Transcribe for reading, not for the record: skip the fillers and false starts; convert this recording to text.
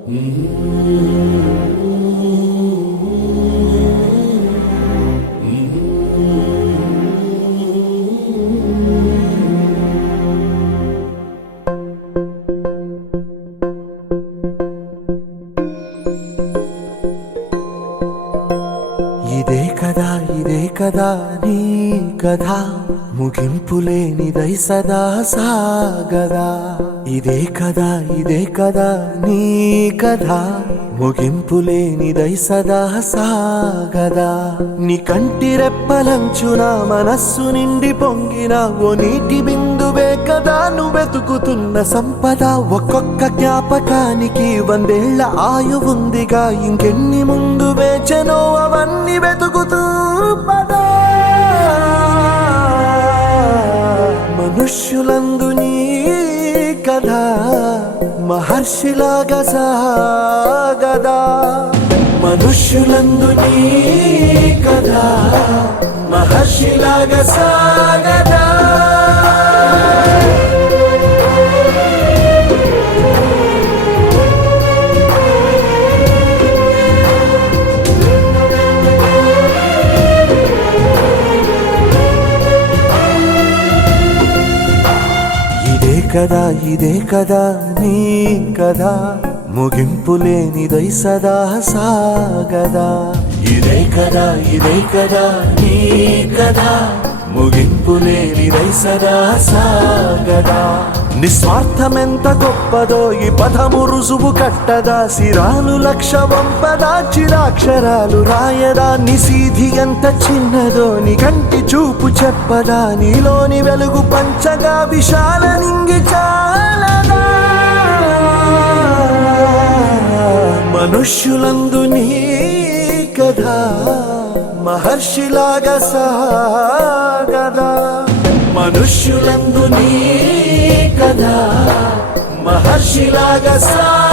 ఇదే కదా నీ కథ ముగింపులేనిదై సదా సాగదా. ఇదే కదా నీ కథ ముగింపులేనిదై సదా సాగదా. నీ కంటి రెప్పలంచున మనస్సు నిండి పొంగిన ఓ నీటి బిందువే కదా నువ్వెతుకుతున్న సంపద. ఒక్కొక్క జ్ఞాపకానికి 100 ఏళ్ల ఆయువుందిగా, ఇంకెన్ని ముందు వేచనో అవన్నీ వెతుకుతూ పదా. మనుష్యులందు నీ కథ మహర్షిలాగా సాగదా. మనుష్యులందు నీ కథ మహర్షిలాగా సాగదా. ఇదే కదా నీ కదా ముగింపులేనిదై సదా సాగదా. ఇదే కదా నీ కదా ముగింపులేనిదై సదా సాగదా. నిస్వార్థమెంత గొప్పదో ఈ పదము రుజువు కట్టదా. సిరాలు 1,00,000 వంపదా, చిరాక్షరాలు రాయదా. నిశీధి ఎంత చిన్నదో నీ కంటి చూపు చెప్పదా. నీలోని వెలుగు పంచగా విశాల నింగి చాలదా. మనుష్యులందు నీ కథ మహర్షిలాగా సాగదా. మనుష్యులందు నీ కథ మహర్షిలాగా సాగదా.